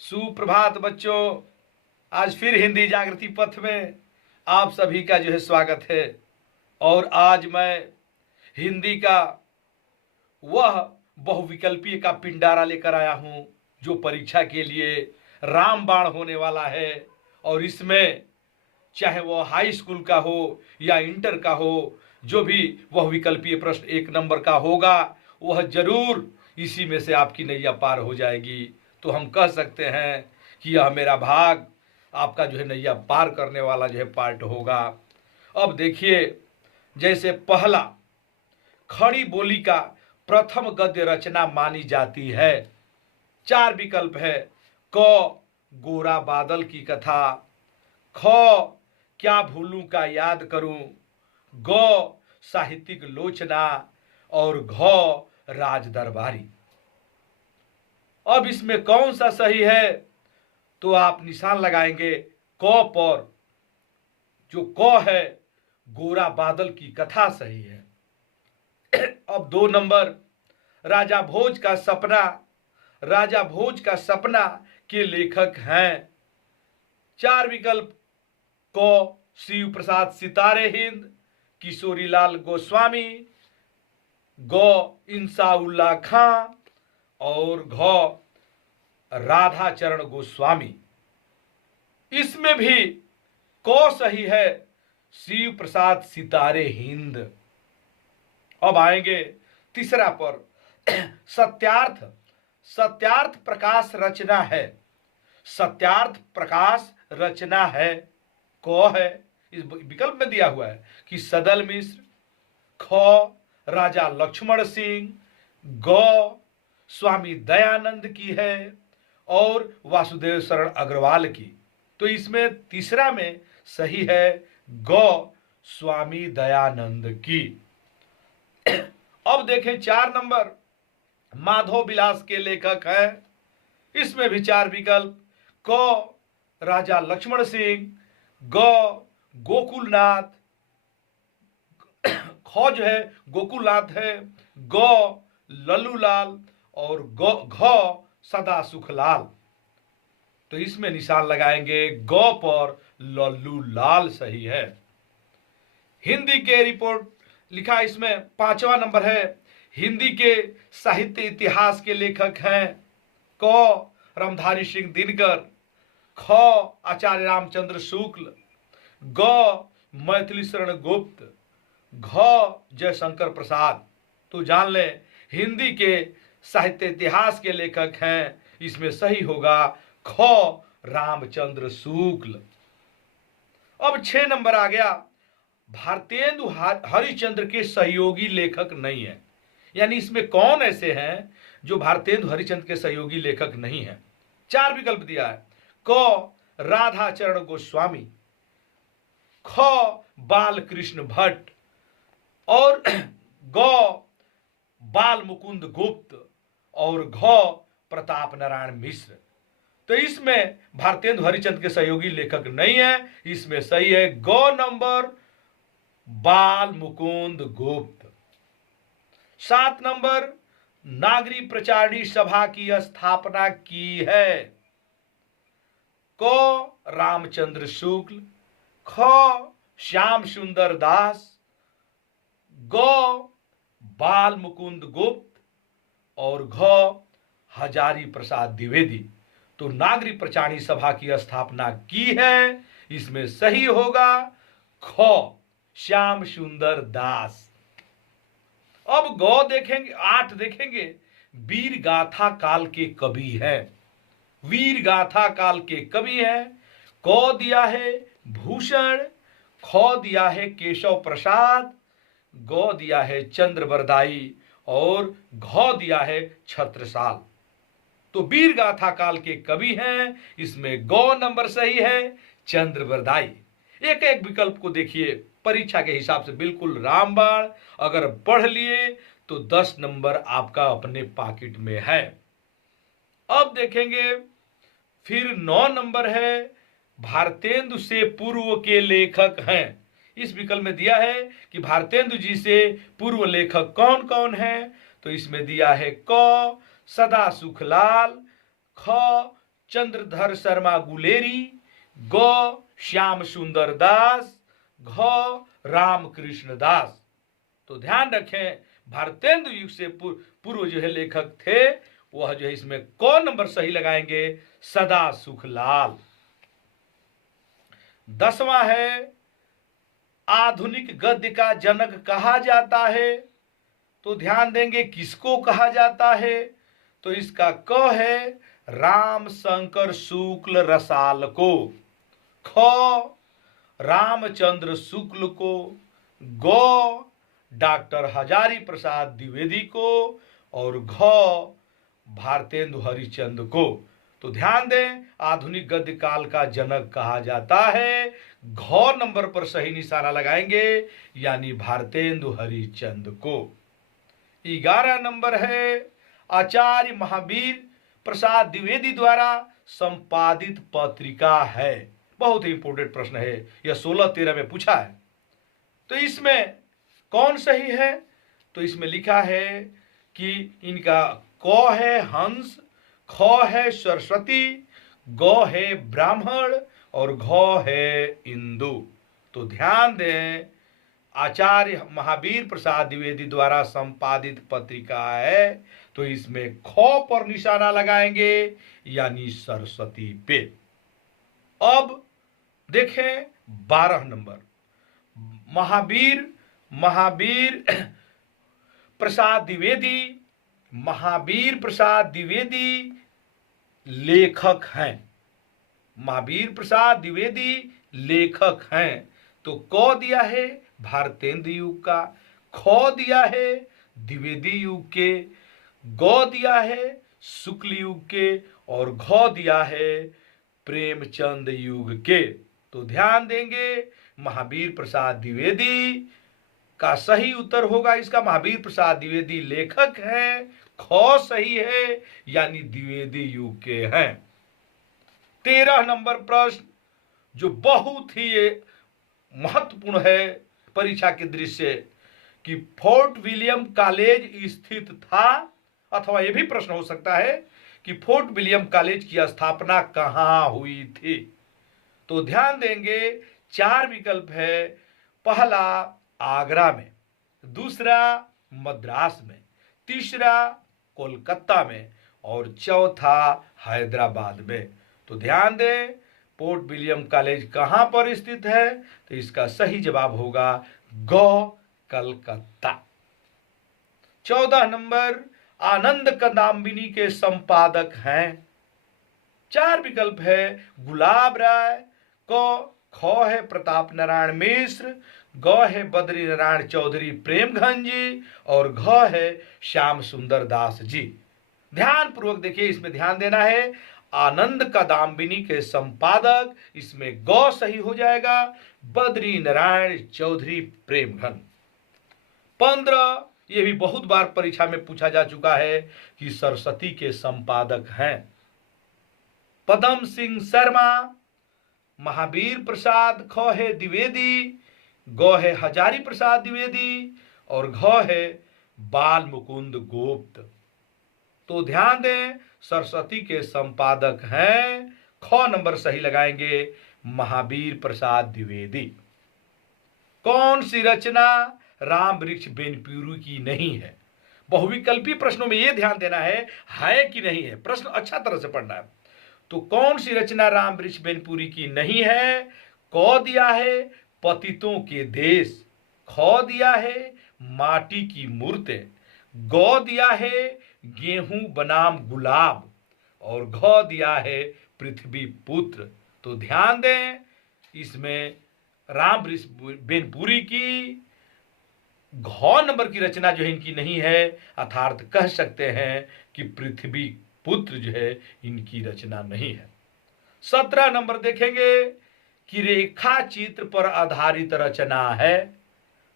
सुप्रभात बच्चों। आज फिर हिंदी जागृति पथ में आप सभी का स्वागत है। और आज मैं हिंदी का वह बहुविकल्पीय का पिंडारा लेकर आया हूं जो परीक्षा के लिए रामबाण होने वाला है। और इसमें चाहे वह हाई स्कूल का हो या इंटर का हो, जो भी वह विकल्पीय प्रश्न 1 नंबर का होगा वह जरूर इसी में से आपकी नैया पार हो जाएगी। तो हम कह सकते हैं कि यह मेरा भाग आपका नैया पार करने वाला पार्ट होगा। अब देखिए, जैसे पहला खड़ी बोली का प्रथम गद्य रचना मानी जाती है। 4 विकल्प है। क गोरा बादल की कथा, ख क्या भूलूं का याद करूं, ग साहित्यिक लोचना और घ राज दरबारी। अब इसमें कौन सा सही है तो आप निशान लगाएंगे क पर। जो क है गोरा बादल की कथा सही है। अब 2 नंबर राजा भोज का सपना। राजा भोज का सपना के लेखक हैं 4 विकल्प। क शिव प्रसाद सितारे हिंद, किशोरीलाल गोस्वामी, ग इंसाउल्लाह खां और घ राधाचरण गोस्वामी। इसमें भी क सही है, शिव प्रसाद सितारे हिंद। अब आएंगे तीसरा पर। सत्यार्थ। सत्यार्थ प्रकाश रचना है। सत्यार्थ प्रकाश रचना है। क है, इस विकल्प में दिया हुआ है कि सदल मिश्र, ख राजा लक्ष्मण सिंह, ग स्वामी दयानंद की है और वासुदेव शरण अग्रवाल की। तो इसमें तीसरा में सही है ग स्वामी दयानंद की। अब देखें 4 नंबर माधव विलास के लेखक हैं। इसमें भी 4 विकल्प। क राजा लक्ष्मण सिंह, ग गोकुलनाथ, ख गोकुलनाथ है, ग लल्लूलाल और घ सदा सुखलाल। तो इसमें निशान लगाएंगे ग पर, लल्लूलाल सही है। हिंदी के रिपोर्ट लिखा, इसमें 5वां नंबर है। हिंदी के साहित्य इतिहास के लेखक हैं क रामधारी सिंह दिनकर, ख आचार्य रामचंद्र शुक्ल, ग मैथिली शरण गुप्त, घ जयशंकर प्रसाद। तो जान लें हिंदी के साहित्य इतिहास के लेखक हैं। इसमें सही होगा ख रामचंद्र शुक्ल। अब 6 नंबर आ गया। भारतेंदु हरिश्चंद्र के सहयोगी लेखक नहीं है। यानी इसमें कौन ऐसे हैं जो भारतेंदु हरिश्चंद्र के सहयोगी लेखक नहीं है। 4 विकल्प दिया है। क राधाचरण गोस्वामी, ख बालकृष्ण भट्ट और ग बाल मुकुंद गुप्त और घ प्रताप नारायण मिश्र। तो इसमें भारतेंदु हरिश्चंद्र के सहयोगी लेखक नहीं है। इसमें सही है ग नंबर बाल मुकुंद गुप्त। 7 नंबर नागरी प्रचारणी सभा की स्थापना की है। क रामचंद्र शुक्ल, ख श्याम सुंदर दास, ग बाल मुकुंद गुप्त और घ हजारी प्रसाद द्विवेदी। तो नागरी प्रचारणी सभा की स्थापना की है। इसमें सही होगा ख श्याम सुंदर दास। अब ग देखेंगे, 8 देखेंगे। वीर गाथा काल के कवि है। वीर गाथा काल के कवि है। क दिया है भूषण, ख दिया है केशव प्रसाद, ग दिया है चंद्रबरदाई और घ दिया है छत्रसाल। तो वीर गाथा काल के कवि हैं। इसमें ग नंबर सही है, चंद्रबरदाई। एक एक विकल्प को देखिए, परीक्षा के हिसाब से बिल्कुल रामबाण। अगर पढ़ लिए तो 10 नंबर आपका अपने पॉकेट में है। अब देखेंगे फिर 9 नंबर है। भारतेंदु से पूर्व के लेखक हैं। इस विकल्प में दिया है कि भारतेंदु जी से पूर्व लेखक कौन कौन हैं। तो इसमें दिया है क सदा सुखलाल, ख चंद्रधर शर्मा गुलेरी, ग श्याम सुंदर दास, घ रामकृष्ण दास। तो ध्यान रखें, भारतेंदु युग से पूर्व जो है लेखक थे, वह जो है इसमें कौन नंबर सही लगाएंगे? सदा सुखलाल। 10वां है, आधुनिक गद्य का जनक कहा जाता है। तो ध्यान देंगे किसको कहा जाता है? तो इसका क है राम शंकर शुक्ल रसाल को, ख रामचंद्र शुक्ल को, ग डॉक्टर हजारी प्रसाद द्विवेदी को, और घ भारतेंदु हरिश्चंद्र को। तो ध्यान दें, आधुनिक गद्य काल का जनक कहा जाता है, घ नंबर पर सही निशाना लगाएंगे, यानी भारतेंदु हरिश्चंद्र को। 11 नंबर है, आचार्य महावीर प्रसाद द्विवेदी द्वारा संपादित पत्रिका है। बहुत ही इंपोर्टेंट प्रश्न है, यह 16-13 में पूछा है। तो इसमें कौन सही है? तो इसमें लिखा है कि इनका क है हंस, ख है सरस्वती, ग है ब्राह्मण, और घ है इंदु। तो ध्यान दें, आचार्य महावीर प्रसाद द्विवेदी द्वारा संपादित पत्रिका है, तो इसमें ख पर निशाना लगाएंगे, यानी सरस्वती पे। अब देखें 12 नंबर, महावीर प्रसाद द्विवेदी, महावीर प्रसाद द्विवेदी लेखक हैं। महावीर प्रसाद द्विवेदी लेखक हैं। तो क दिया है भारतेंदु युग का, ख दिया है द्विवेदी युग के, ग दिया है शुक्ल युग के, और घ दिया है प्रेमचंद युग के। तो ध्यान देंगे, महावीर प्रसाद द्विवेदी का सही उत्तर होगा इसका, महावीर प्रसाद द्विवेदी लेखक हैं, ख सही है, यानी द्विवेदी युग के हैं। 13 नंबर प्रश्न, जो बहुत ही महत्वपूर्ण है परीक्षा के दृष्टि से, कि फोर्ट विलियम कॉलेज स्थित था, अथवा यह भी प्रश्न हो सकता है कि फोर्ट विलियम कॉलेज की स्थापना कहां हुई थी। तो ध्यान देंगे, 4 विकल्प है। पहला आगरा में, दूसरा मद्रास में, तीसरा कोलकाता में, और चौथा हैदराबाद में। तो ध्यान दें, फोर्ट विलियम कॉलेज कहां पर स्थित है? तो इसका सही जवाब होगा ग कलकत्ता। 14 नंबर, आनंद कादंबिनी के संपादक हैं। 4 विकल्प है, गुलाब राय, क ख है प्रताप नारायण मिश्र, ग है बद्री नारायण चौधरी प्रेमघन जी, और घ है श्याम सुंदर दास जी। ध्यान पूर्वक देखिए, इसमें ध्यान देना है, आनंद कादंबिनी के संपादक, इसमें ग सही हो जाएगा, बद्री नारायण चौधरी प्रेमघन। 15, यह भी बहुत बार परीक्षा में पूछा जा चुका है कि सरस्वती के संपादक हैं पदम सिंह शर्मा, महावीर प्रसाद ख है द्विवेदी, ग है हजारी प्रसाद द्विवेदी, और घ है बाल मुकुंद गुप्त। तो ध्यान दें, सरस्वती के संपादक हैं, ख नंबर सही लगाएंगे, महावीर प्रसाद द्विवेदी। कौन सी रचना राम वृक्ष बेनपुरी की नहीं है? बहुविकल्पी प्रश्नों में यह ध्यान देना है कि नहीं है, प्रश्न अच्छा तरह से पढ़ना है। तो कौन सी रचना राम वृक्ष बेनपुरी की नहीं है? क दिया है पतितों के देश, ख दिया है माटी की मूर्तें, ग दिया है गेहूं बनाम गुलाब, और घ दिया है पृथ्वी पुत्र। तो ध्यान दें, इसमें राम वृक्ष बेनपुरी की घ नंबर की रचना जो है इनकी नहीं है, अर्थात कह सकते हैं कि पृथ्वी पुत्र जो है इनकी रचना नहीं है। 17 नंबर देखेंगे कि रेखा चित्र पर आधारित रचना है।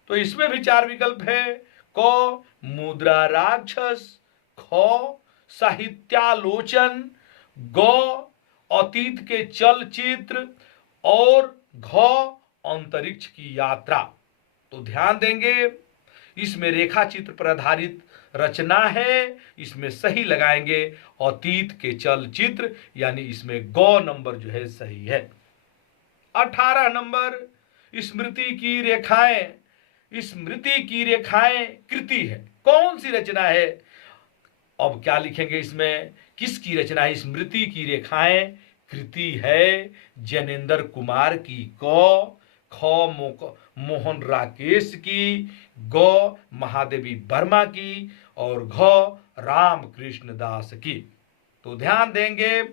तो इसमें भी 4 विकल्प है, क मुद्रा राक्षस, ख साहित्यालोचन, ग अतीत के चलचित्र, और घ अंतरिक्ष की यात्रा। तो ध्यान देंगे, इसमें रेखा चित्र पर आधारित रचना है, इसमें सही लगाएंगे अतीत के चलचित्र, यानी इसमें गौ नंबर जो है सही है। 18 नंबर स्मृति की रेखाएं। स्मृति की रेखाएं कृति है, कौन सी रचना है? अब क्या लिखेंगे इसमें, किसकी रचना है? स्मृति की रेखाएं कृति है ज्ञानेंद्र कुमार की क, ख मोहन राकेश की, ग महादेवी वर्मा की और घ रामकृष्ण दास की। तो ध्यान देंगे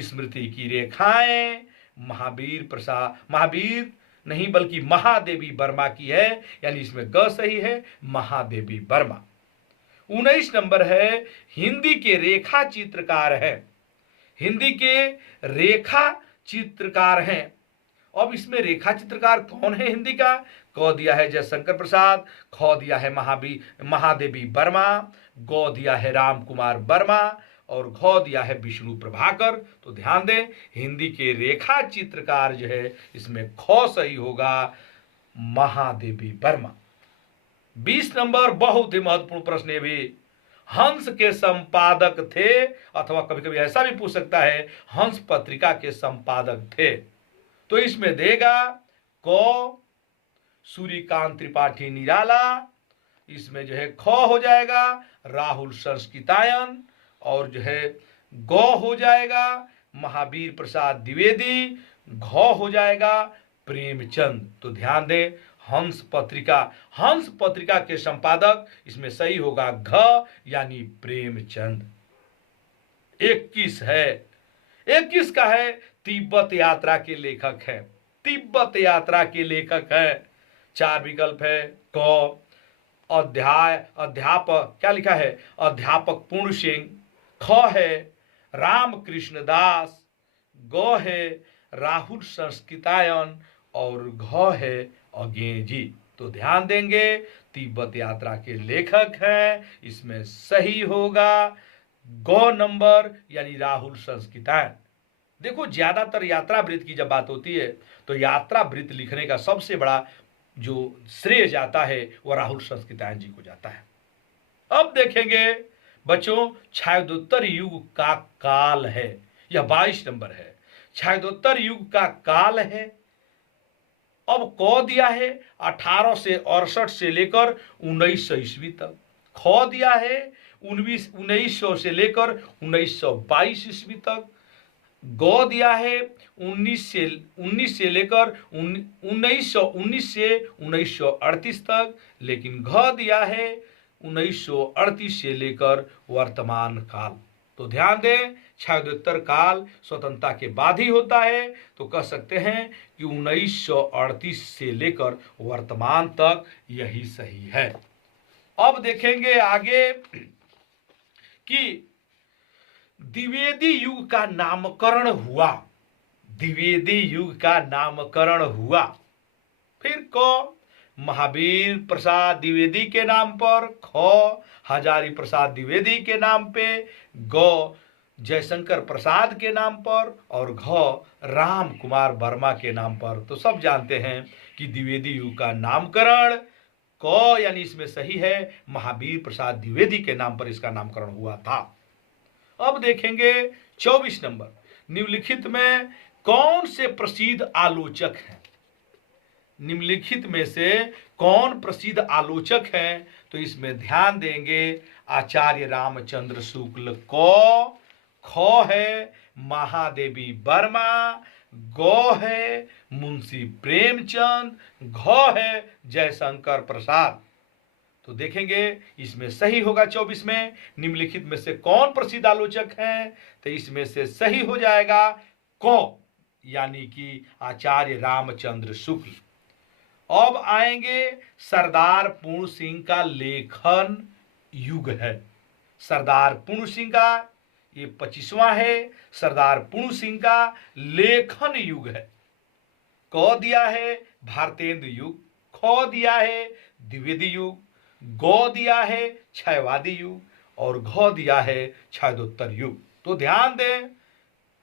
स्मृति की रेखाएं महावीर नहीं बल्कि महादेवी वर्मा की है, यानी इसमें ग सही है, महादेवी वर्मा। 19 नंबर है हिंदी के रेखा चित्रकार है। हिंदी के रेखा चित्रकार हैं। अब इसमें रेखा चित्रकार कौन है हिंदी का? क दिया है जयशंकर प्रसाद, ख दिया है महादेवी वर्मा, ग दिया है राम कुमार वर्मा और घ दिया है विष्णु प्रभाकर। तो ध्यान दें हिंदी के रेखा चित्रकार जो है इसमें ख सही होगा, महादेवी वर्मा। 20 नंबर बहुत ही महत्वपूर्ण प्रश्न है भी, हंस के संपादक थे, अथवा कभी कभी ऐसा भी पूछ सकता है हंस पत्रिका के संपादक थे। तो इसमें देगा क सूर्यकांत त्रिपाठी निराला, इसमें जो है ख हो जाएगा राहुल संस्कृतायन और जो है ग हो जाएगा महावीर प्रसाद द्विवेदी, घ हो जाएगा प्रेमचंद। तो ध्यान दें हंस पत्रिका के संपादक इसमें सही होगा घ, यानी प्रेमचंद। 21 है, 21 का है तिब्बत यात्रा के लेखक है। तिब्बत यात्रा के लेखक है। 4 विकल्प है क अध्यापक, क्या लिखा है? अध्यापक पूर्ण सिंह, ख है रामकृष्ण दास, ग है राहुल संस्कृतायन और घ है अगेंजी। तो ध्यान देंगे तिब्बत यात्रा के लेखक हैं, इसमें सही होगा ग नंबर, यानी राहुल संस्कृतायन। देखो ज्यादातर यात्रा वृत्त की जब बात होती है तो यात्रा वृत्त लिखने का सबसे बड़ा जो श्रेय जाता है वह राहुल संस्कृतायन जी को जाता है। अब देखेंगे बच्चों छायोत्तर युग का काल है, यह 22 नंबर है। छायोत्तर युग का काल है। अब क दिया है 1868 से लेकर 1900 ईस्वी तक, ख दिया है 1900 से लेकर 1922 ईस्वी तक, ग दिया है 19 से लेकर 1919 से 1938 तक, लेकिन घ दिया है 1938 से लेकर वर्तमान काल। तो ध्यान दें छायोत्तर काल स्वतंत्रता के बाद ही होता है, तो कह सकते हैं कि 1938 से लेकर वर्तमान तक यही सही है। अब देखेंगे आगे कि द्विवेदी युग का नामकरण हुआ। द्विवेदी युग का नामकरण हुआ। फिर क महावीर प्रसाद द्विवेदी के नाम पर, ख हजारी प्रसाद द्विवेदी के नाम पे, ग जयशंकर प्रसाद के नाम पर और घ राम कुमार वर्मा के नाम पर। तो सब जानते हैं कि द्विवेदी युग का नामकरण क, यानी इसमें सही है महावीर प्रसाद द्विवेदी के नाम पर इसका नामकरण हुआ था। अब देखेंगे 24 नंबर, निम्नलिखित में कौन से प्रसिद्ध आलोचक हैं? निम्नलिखित में से कौन प्रसिद्ध आलोचक हैं? तो इसमें ध्यान देंगे आचार्य रामचंद्र शुक्ल को, ख है महादेवी वर्मा, ग है मुंशी प्रेमचंद, घ है जयशंकर प्रसाद। तो देखेंगे इसमें सही होगा 24 में निम्नलिखित में से कौन प्रसिद्ध आलोचक हैं? तो इसमें से सही हो जाएगा क, यानी कि आचार्य रामचंद्र शुक्ल। अब आएंगे सरदार पूर्ण सिंह का लेखन युग है। सरदार पूर्ण सिंह का ये 25वां है, सरदार पूर्ण सिंह का लेखन युग है। क दिया है भारतेंदु युग, ख दिया है द्विवेदी युग, ग दिया है छयवादी युग और घ दिया है छायोत्तर युग। तो ध्यान दें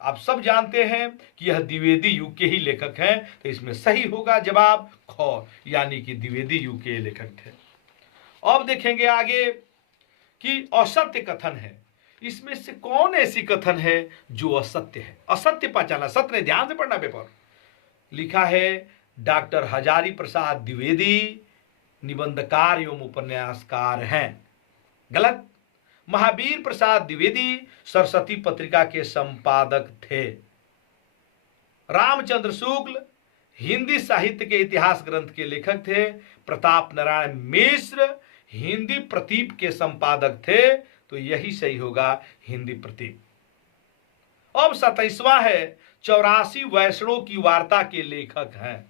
आप सब जानते हैं कि यह द्विवेदी युग के ही लेखक हैं, तो इसमें सही होगा जवाब ख, यानी कि द्विवेदी युग के लेखक थे। अब देखेंगे आगे कि असत्य कथन है, इसमें से कौन ऐसी कथन है जो असत्य है? असत्य पहचाना, सत्य नहीं, ध्यान से पढ़ना पेपर। लिखा है डॉक्टर हजारी प्रसाद द्विवेदी निबंधकार एवं उपन्यासकार हैं। गलत। महावीर प्रसाद द्विवेदी सरस्वती पत्रिका के संपादक थे। रामचंद्र शुक्ल हिंदी साहित्य के इतिहास ग्रंथ के लेखक थे। प्रताप नारायण मिश्र हिंदी प्रतीप के संपादक थे। तो यही सही होगा, हिंदी प्रतीप। अब 27वां है 84 वैष्णव की वार्ता के लेखक हैं।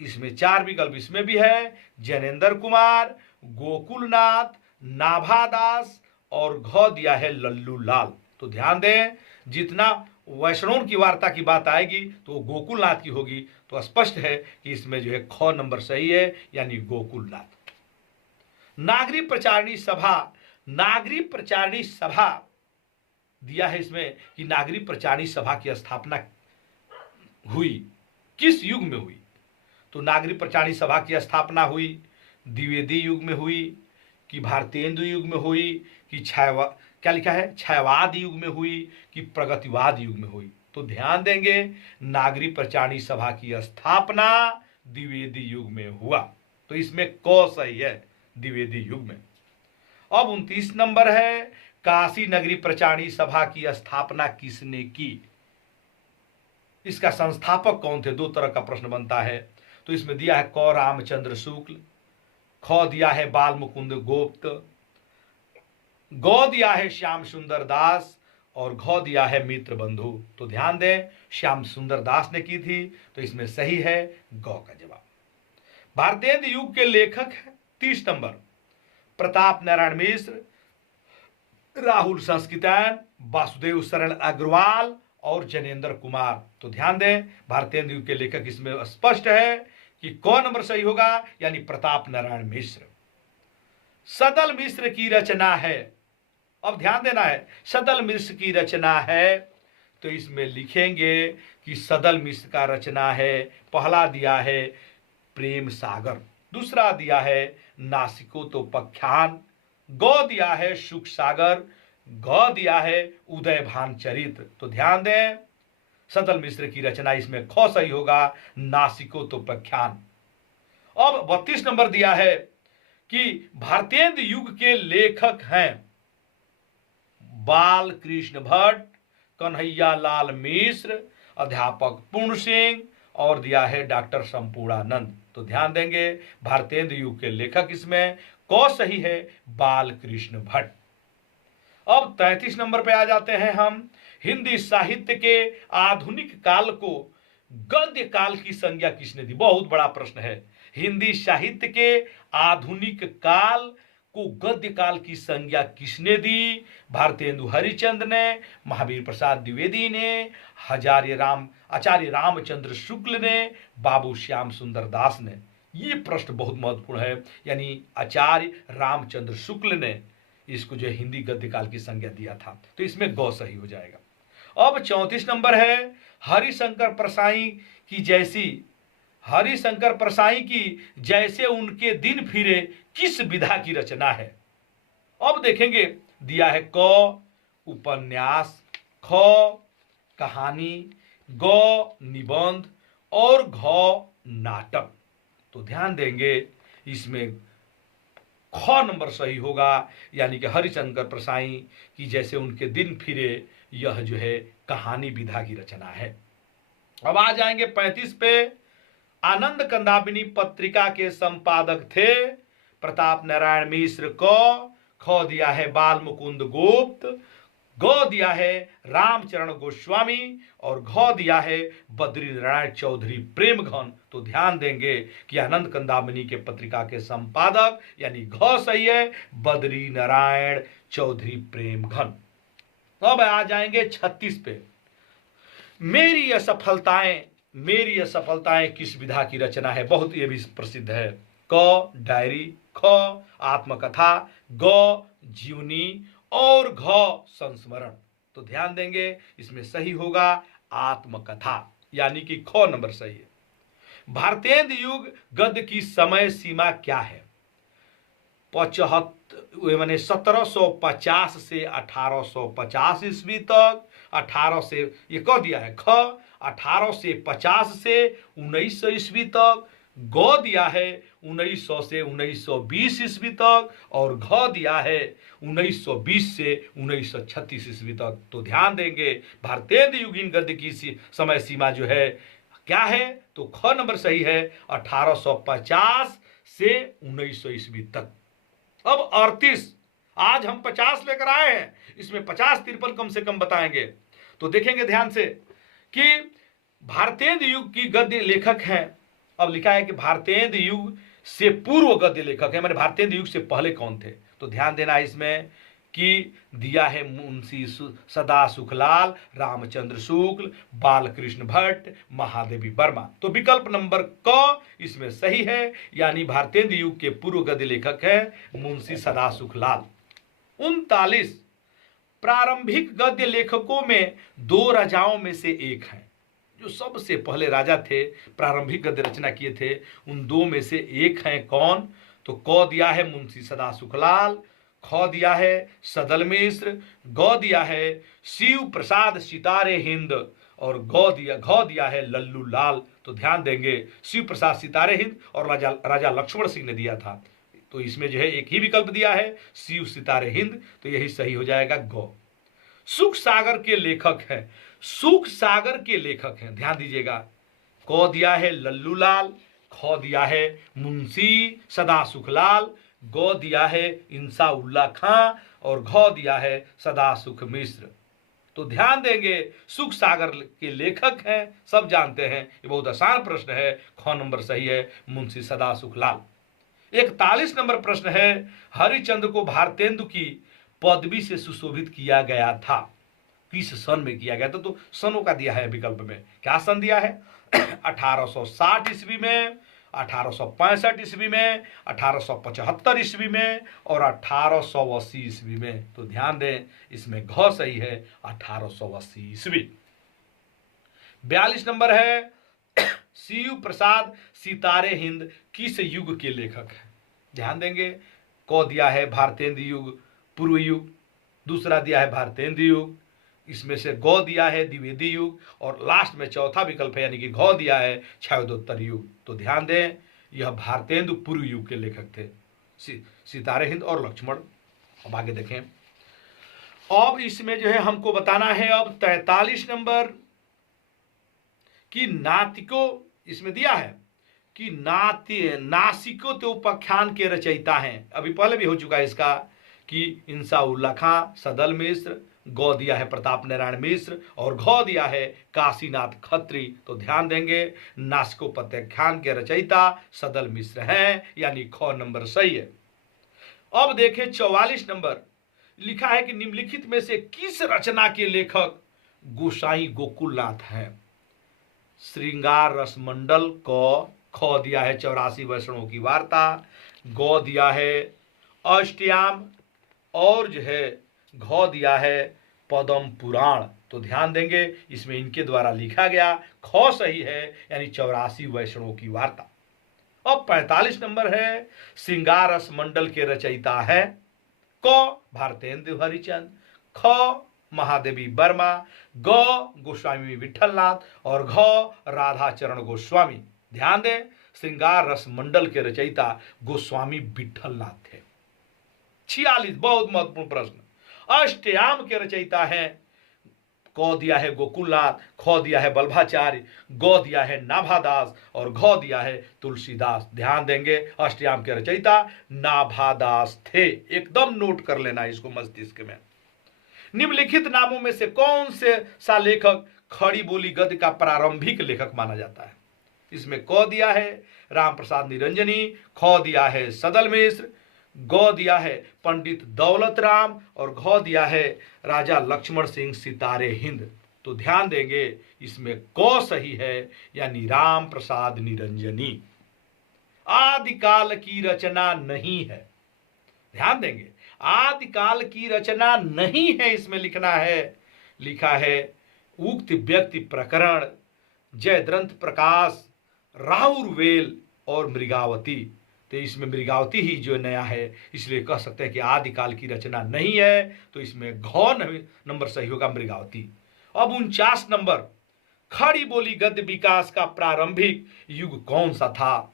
इसमें 4 विकल्प इसमें भी है, जैनेन्द्र कुमार, गोकुलनाथ, नाभादास और घ दिया है लल्लू लाल। तो ध्यान दें, जितना वैष्णव की वार्ता की बात आएगी तो वो गोकुलनाथ की होगी। तो स्पष्ट है कि इसमें जो है ख नंबर सही है, यानी गोकुलनाथ। नागरिक प्रचारणी सभा, नागरिक प्रचारणी सभा दिया है इसमें कि नागरिक प्रचारणी सभा की स्थापना हुई, किस युग में हुई? तो नागरिक प्रचारणी सभा की स्थापना हुई द्विवेदी युग में हुई, कि भारतेंदु युग में हुई, कि क्या लिखा है, छायावाद युग में हुई, कि प्रगतिवाद युग में हुई? तो ध्यान देंगे, नागरिक प्रचारणी सभा की स्थापना द्विवेदी युग में हुआ। तो इसमें क सही है, द्विवेदी युग में। अब 29 नंबर है, काशी नगरी प्रचारणी सभा की स्थापना किसने की? इसका संस्थापक कौन थे? 2 तरह का प्रश्न बनता है। तो इसमें दिया है क रामचंद्र शुक्ल, ख दिया है बाल मुकुंद गुप्त, ग दिया है श्याम सुंदर दास और घ दिया है मित्र बंधु। तो ध्यान दें, श्याम सुंदर दास ने की थी। तो इसमें सही है ग का जवाब। भारतेंदु युग के लेखक है 30 नंबर, प्रताप नारायण मिश्र, राहुल संस्कृतायन, वासुदेव शरण अग्रवाल और जैनेन्द्र कुमार। तो ध्यान दें, भारतेंदु युग के लेखक इसमें स्पष्ट है कि कौन नंबर सही होगा, यानी प्रताप नारायण मिश्र। सदल मिश्र की रचना है, अब ध्यान देना है, सदल मिश्र की रचना है। तो इसमें लिखेंगे कि सदल मिश्र का रचना है, पहला दिया है प्रेम सागर, दूसरा दिया है नासिकोपख्यान, ग दिया है सुख सागर, घ दिया है उदय भान चरित्र। तो ध्यान दें, सदल मिश्र की रचना, इसमें ख सही होगा, नासिकोपख्यान। अब 32 नंबर दिया है कि भारतेंदु युग के लेखक हैं बाल कृष्ण भट्ट, कन्हैया लाल मिश्र, अध्यापक पूर्ण सिंह और दिया है डॉक्टर संपूर्णानंद। तो ध्यान देंगे, भारतेंदु युग के लेखक इसमें क सही है, बाल कृष्ण भट्ट। अब 33 नंबर पे आ जाते हैं हम। हिंदी साहित्य के आधुनिक काल को गद्य काल की संज्ञा किसने दी? बहुत बड़ा प्रश्न है। हिंदी साहित्य के आधुनिक काल को गद्य काल की संज्ञा किसने दी? भारतेंदु हरिचंद ने, महावीर प्रसाद द्विवेदी ने, आचार्य रामचंद्र शुक्ल ने, बाबू श्याम सुंदर दास ने। ये प्रश्न बहुत महत्वपूर्ण है, यानी आचार्य रामचंद्र शुक्ल ने इसको जो हिंदी गद्य काल की संज्ञा दिया था। तो इसमें ग सही हो जाएगा। अब 34 नंबर है, हरिशंकर परसाई की जैसे उनके दिन फिरे किस विधा की रचना है? अब देखेंगे, दिया है क उपन्यास, ख कहानी, ग निबंध और घ नाटक। तो ध्यान देंगे, इसमें ख नंबर सही होगा, यानी कि हरिशंकर परसाई की जैसे उनके दिन फिरे, यह जो है कहानी विधा की रचना है। अब आ जाएंगे 35 पे। आनंद कंदाबिनी पत्रिका के संपादक थे प्रताप नारायण मिश्र को, ख दिया है बाल मुकुंद गुप्त, ग दिया है रामचरण गोस्वामी और घ दिया है बद्री नारायण चौधरी प्रेम घन। तो ध्यान देंगे कि आनंद कंदाबिनी के पत्रिका के संपादक, यानी घ सही है, बद्री नारायण चौधरी प्रेम घन। अब आ जाएंगे 36 पे। मेरी असफलताएं किस विधा की रचना है? बहुत ये भी प्रसिद्ध है। क डायरी, ख आत्मकथा, ग जीवनी और घ संस्मरण। तो ध्यान देंगे, इसमें सही होगा आत्मकथा, यानी कि ख नंबर सही है। भारतेंदु युग गद्य की समय सीमा क्या है? 75 तो मैंने 1750 से 1850 ईस्वी तक, 18 से ये कह दिया है ख, 1850 से 1900 ईस्वी तक, ग दिया है 1900 से 1920 ईस्वी तक, और घ दिया है 1920 से 1936 ईस्वी तक। तो ध्यान देंगे भारतेंद्र युगीन गद्य की समय सीमा जो है क्या है, तो ख नंबर सही है 1850 से 1900 ईस्वी तक। अब 38, आज हम 50 लेकर आए हैं, इसमें 50 53 कम से कम बताएंगे। तो देखेंगे ध्यान से कि भारतेंद्र युग की गद्य लेखक हैं। अब लिखा है कि भारतेंद्र युग से पूर्व गद्य लेखक है, माने भारतेंद्र युग से पहले कौन थे। तो ध्यान देना है इसमें कि दिया है मुंशी सदा सुखलाल, रामचंद्र शुक्ल, बालकृष्ण भट्ट, महादेवी वर्मा। तो विकल्प नंबर क इसमें सही है, यानी भारतेंद्र युग के पूर्व गद्य लेखक है मुंशी सदा सुखलाल। 39, प्रारंभिक गद्य लेखकों में दो राजाओं में से एक है, जो सबसे पहले राजा थे, प्रारंभिक गद्य रचना किए थे, उन दो में से एक हैं कौन। तो क दिया है मुंशी सदा सुखलाल, ख दिया है सदल मिश्र, ग दिया है शिव प्रसाद सितारे हिंद, और घ दिया है लल्लू लाल। तो ध्यान देंगे शिव प्रसाद सितारे हिंद और राजा लक्ष्मण सिंह ने दिया था। तो इसमें जो है एक ही विकल्प दिया है शिव सितारे हिंद, तो यही सही हो जाएगा ग। सुख सागर के लेखक हैं, सुख सागर के लेखक हैं, ध्यान दीजिएगा। क दिया है लल्लू लाल, ख दिया है मुंशी सदा सुखलाल, ग दिया है इंसा उल्ला खां, और घ दिया है सदा सुख मिश्र। तो ध्यान देंगे सुख सागर के लेखक हैं, सब जानते हैं, ये बहुत आसान प्रश्न है, ख नंबर सही है मुंशी सदा सुखलाल। 41 नंबर प्रश्न है, हरिश्चंद्र को भारतेंदु की पदवी से सुशोभित किया गया था, किस सन में किया गया था। तो सनों का दिया है विकल्प में, क्या सन दिया है 1860 ईस्वी में, 1865 ईस्वी में, 1875 ईस्वी में, और 1880 ईस्वी में। तो ध्यान दें इसमें घ सही है 1880 ईस्वी। 42 नंबर है, शिव प्रसाद सितारे हिंद किस युग के लेखक हैं। ध्यान देंगे क दिया है भारतेंद्र युग पूर्व युग, दूसरा दिया है भारतेंद्र युग, इसमें से ग दिया है द्विवेदी युग, और लास्ट में चौथा विकल्प है यानी कि घ दिया है छायोदोत्तर युग। तो ध्यान दें यह भारतेंदु पूर्व युग के लेखक थे, सितारे हिंद और लक्ष्मण। अब आगे देखें, अब इसमें जो है हमको बताना है अब 43 नंबर कि नातिको, इसमें दिया है कि नासिको तो उपाख्यान के रचयिता हैं, अभी पहले भी हो चुका है इसका, कि इंसा उल्ला खां, सदल मिश्र, ग दिया है प्रताप नारायण मिश्र, और घ दिया है काशीनाथ खत्री। तो ध्यान देंगे नासिकोपाख्यान के रचयिता सदल मिश्र हैं, यानी ख नंबर सही है। अब देखें 44 नंबर, लिखा है कि निम्नलिखित में से किस रचना के लेखक गोसाई गोकुलनाथ हैं। श्रृंगार रसमंडल क, ख दिया है 84 वैष्णवों की वार्ता, ग दिया है अष्टयाम, और जो है घ दिया है पद्म पुराण। तो ध्यान देंगे इसमें इनके द्वारा लिखा गया, ख सही है यानी 84 वैष्णवों की वार्ता। अब 45 नंबर है, श्रृंगार रस मंडल के रचयिता है क भारतेंदु हरिचंद, ख महादेवी वर्मा, ग गोस्वामी विठलनाथ, और घ राधाचरण गोस्वामी। ध्यान दें श्रृंगार रस मंडल के रचयिता गोस्वामी विठलनाथ थे। 46 बहुत महत्वपूर्ण प्रश्न, अष्टयाम के रचयिता हैं, क दिया है गोकुलनाथ, ख दिया है बल्भाचार्य, ग दिया है नाभादास, और घ दिया है तुलसीदास। ध्यान देंगे अष्टयाम के रचयिता नाभादास थे, एकदम नोट कर लेना इसको मस्तिष्क में। निम्नलिखित नामों में से कौन से सा लेखक खड़ी बोली गद्य का प्रारंभिक लेखक माना जाता है। इसमें क दिया है राम प्रसाद निरंजनी, ख दिया है सदल मिश्र, ग दिया है पंडित दौलत राम, और घ दिया है राजा लक्ष्मण सिंह सितारे हिंद। तो ध्यान देंगे इसमें क सही है यानी राम प्रसाद निरंजनी। आदिकाल की रचना नहीं है, ध्यान देंगे आदिकाल की रचना नहीं है, इसमें लिखना है, लिखा है उक्त व्यक्ति प्रकरण, जयद्रंथ प्रकाश, राहुल वेल और मृगावती। तो इसमें मृगावती ही जो नया है, इसलिए कह सकते हैं कि आदिकाल की रचना नहीं है। तो इसमें नंबर सही होगा, मृगावती। अब 49 नंबर, खड़ी बोली गद्य विकास का प्रारंभिक युग कौन सा था?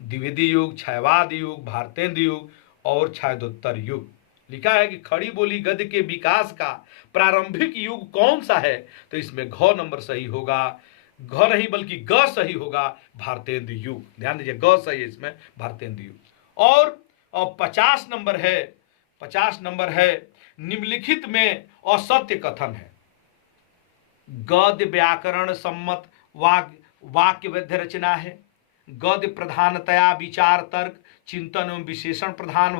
द्विवेदी युग, छायावाद युग, भारतेंदु युग और छायादोत्तर युग। लिखा है कि खड़ी बोली गद्य के विकास का प्रारंभिक युग कौन सा है? तो इसमें घ नंबर सही होगा, घ नहीं बल्कि ग सही होगा, भारतेंदु युग। ध्यान दीजिए, ग सही है इसमें, भारतेंदु युग। और 50 नंबर है निम्नलिखित में असत्य कथन है। गद्य व्याकरण सम्मत वाक्य वैध रचना है। गद्य प्रधानतया विचार तर्क चिंतन एवं विशेषण प्रधान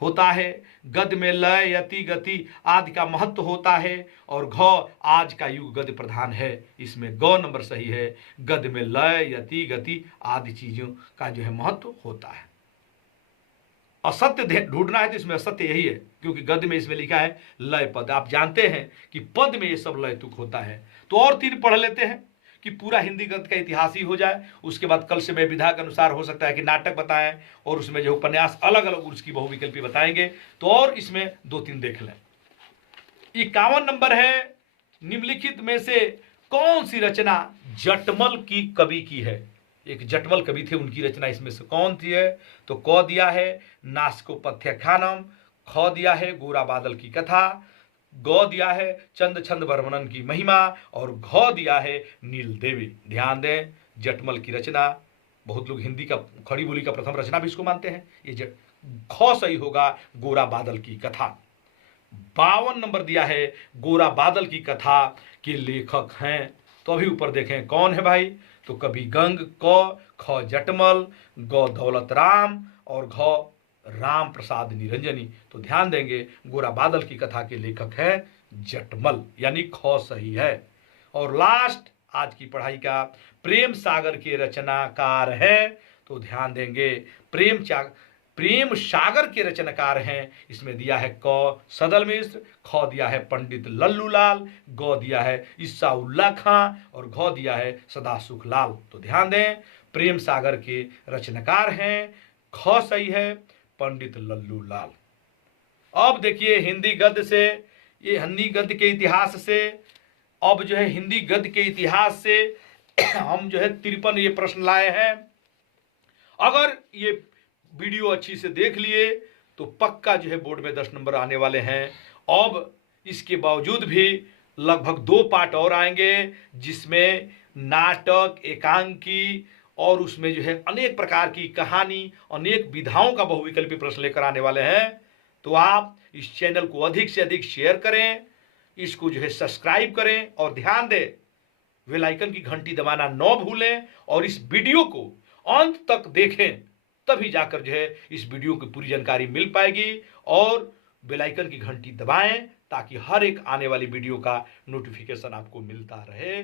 होता है। गद्य में लय यति गति आदि का महत्व होता है। और घ आज का युग गद्य प्रधान है, इसमें ग नंबर सही है। गद्य में लय यति गति आदि चीजों का जो है महत्व होता है। असत्य ढूंढना है तो इसमें असत्य यही है, क्योंकि गद्य में इसमें लिखा है लय पद। आप जानते हैं कि पद में ये सब लय तुक होता है। तो और 3 पढ़ लेते हैं कि पूरा हिंदी गद्य का इतिहास ही हो जाए। उसके बाद कल से मैं विधा के अनुसार हो सकता है कि नाटक बताएं और उसमें जो उपन्यास अलग अलग उसकी बहुविकल्पी बताएंगे। तो और इसमें 2-3 देख लें। 51 नंबर है, निम्नलिखित में से कौन सी रचना जटमल की कवि की है? एक जटमल कवि थे, उनकी रचना इसमें से कौन सी है? तो क दिया है नासिकोपथ्याख्यानम, ख दिया है गोरा बादल की कथा, ग दिया है चंद छंद वर्णन की महिमा और घ दिया है नील देवी। ध्यान दें, जटमल की रचना, बहुत लोग हिंदी का खड़ी बोली का प्रथम रचना भी इसको मानते हैं। ये ख सही होगा, गोरा बादल की कथा। 52 नंबर दिया है गोरा बादल की कथा के लेखक हैं। तो अभी ऊपर देखें कौन है भाई? तो कवि गंग क, ख जटमल, ग दौलत राम और घ राम प्रसाद निरंजनी। तो ध्यान देंगे, गोरा बादल की कथा के लेखक है जटमल, यानी ख सही है। और लास्ट आज की पढ़ाई का प्रेम सागर के रचनाकार हैं। तो ध्यान देंगे, प्रेम सागर के रचनाकार हैं। इसमें दिया है क सदल मिश्र, ख दिया है पंडित लल्लूलाल, ग दिया है ईसाउल्लाह खां और घ दिया है सदा सुखलाल। तो ध्यान दें, प्रेम सागर के रचनाकार हैं, ख सही है, पंडित लल्लूलाल। अब देखिए हिंदी गद्य से, ये हिंदी गद्य के इतिहास से, अब जो है हिंदी गद्य के इतिहास से हम जो है 53 ये प्रश्न लाए हैं। अगर ये वीडियो अच्छी से देख लिए तो पक्का जो है बोर्ड में 10 नंबर आने वाले हैं। अब इसके बावजूद भी लगभग 2 पार्ट और आएंगे, जिसमें नाटक, एकांकी और उसमें जो है अनेक प्रकार की कहानी, अनेक विधाओं का बहुविकल्पी प्रश्न लेकर आने वाले हैं। तो आप इस चैनल को अधिक से अधिक शेयर करें, इसको जो है सब्सक्राइब करें और ध्यान दें बेल आइकन की घंटी दबाना न भूलें और इस वीडियो को अंत तक देखें, तभी जाकर जो है इस वीडियो की पूरी जानकारी मिल पाएगी। और बेल आइकन की घंटी दबाएं ताकि हर एक आने वाली वीडियो का नोटिफिकेशन आपको मिलता रहे।